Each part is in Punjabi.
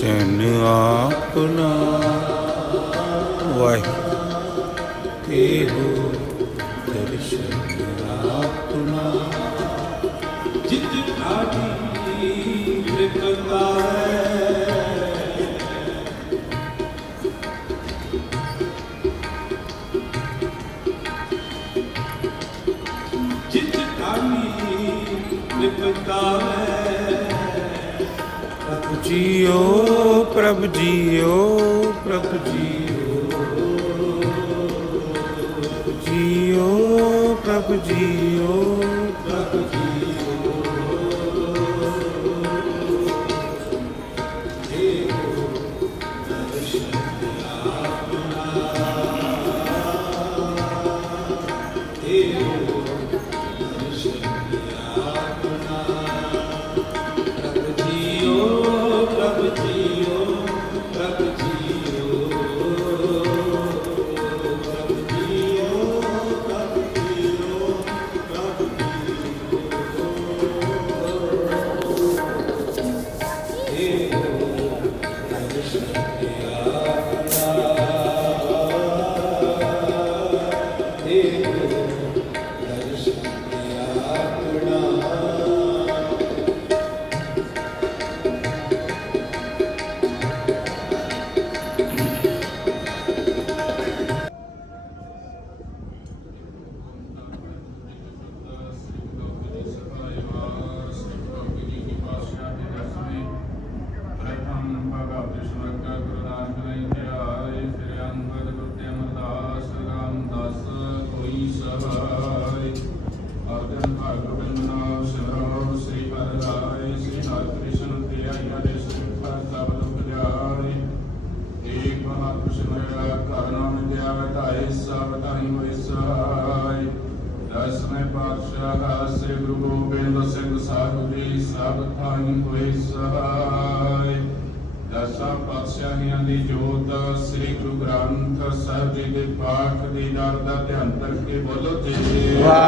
ਦਰਸ਼ਨ ਆਪਣਾ ਵਾਹਿਗੁਰੂ ਤੇਗੋ ਦਰਸ਼ਨ ਜੀਓ ਪ੍ਰਭ ਜੀਓ ਪ੍ਰਭ ਜੀਓ। ਜੀਓ ਪ੍ਰਭ ਜੀਓ ਪ੍ਰਭ ਪ੍ਰਭ ਵਧਾਏ ਸਭ ਤਾਈ ਹੋਏ ਸਹਾਈ ਦਸਵੇਂ ਪਾਤਸ਼ਾਹ ਸੇ ਗੁਰੂ ਗੋਬਿੰਦ ਸਿੰਘ ਸਾਹਿਬ ਜੀ ਸਭ ਥਾਈ ਹੋਏ ਸਹਾਈ। ਦਸਾਂ ਪਾਤਸ਼ਾਹੀਆਂ ਦੀ ਜੋਤ ਸ੍ਰੀ ਗੁਰੂ ਗ੍ਰੰਥ ਸਾਹਿਬ ਜੀ ਦੇ ਪਾਠ ਦੀ ਦਰ ਦਾ ਧਿਆਨ ਕਰਕੇ ਬੋਲੋ ਜੀ। ਵਾਹਿਗੁਰੂ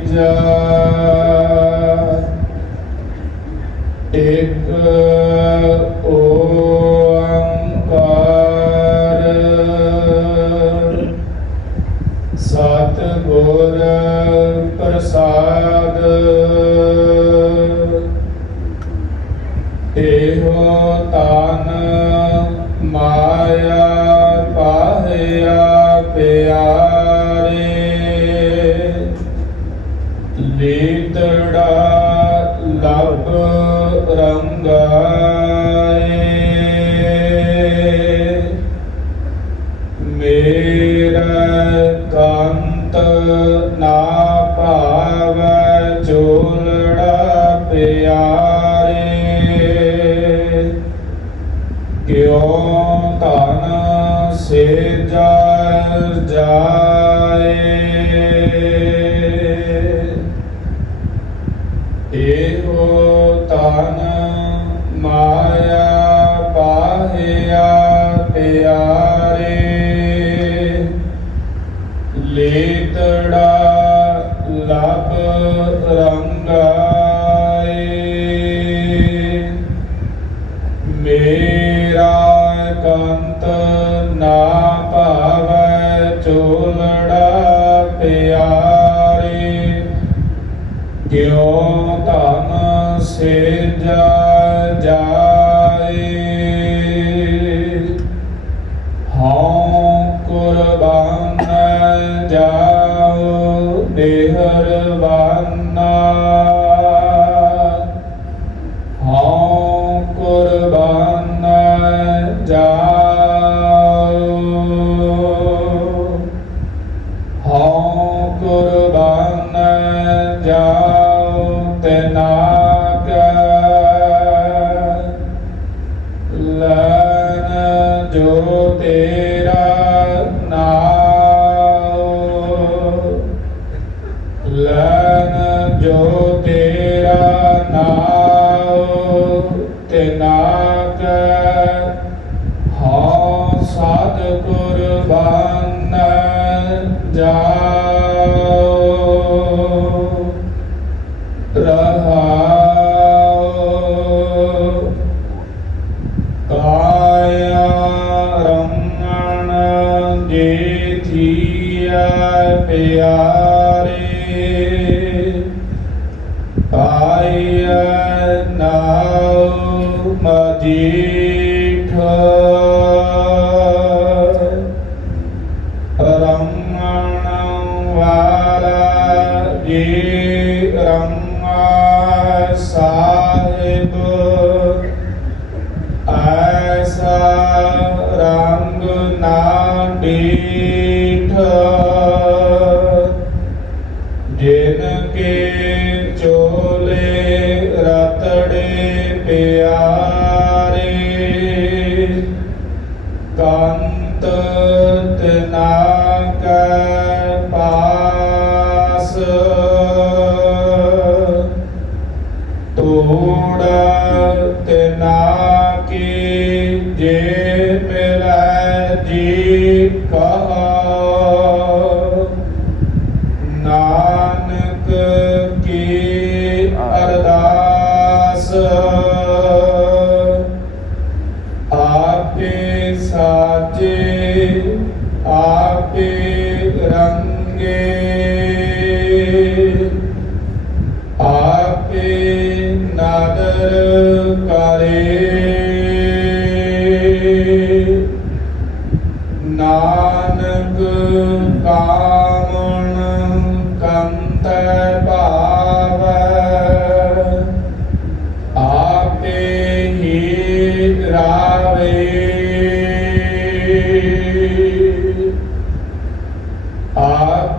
ਤੀਜਾ ਇੱਕ ਓੰਕਾਰ ਸਤਿਗੁਰ ਪ੍ਰਸਾਦ ਇਹੋ ਤਨ ਮਾਇਆ ਲਬ ਰਹਾਉ ਕਾਇਆ ਰੰਗਣ ਜੇ ਥੀਆ Amen.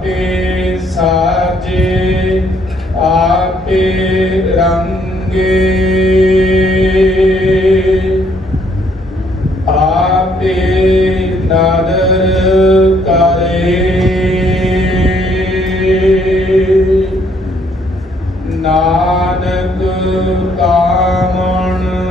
ਆਪੇ ਸਾਜੇ ਆਪੇ ਰੰਗੇ। ਆਪੇ ਨਦਰ ਕਰੇ। ਨਾਨਕ ਕਾਮਣ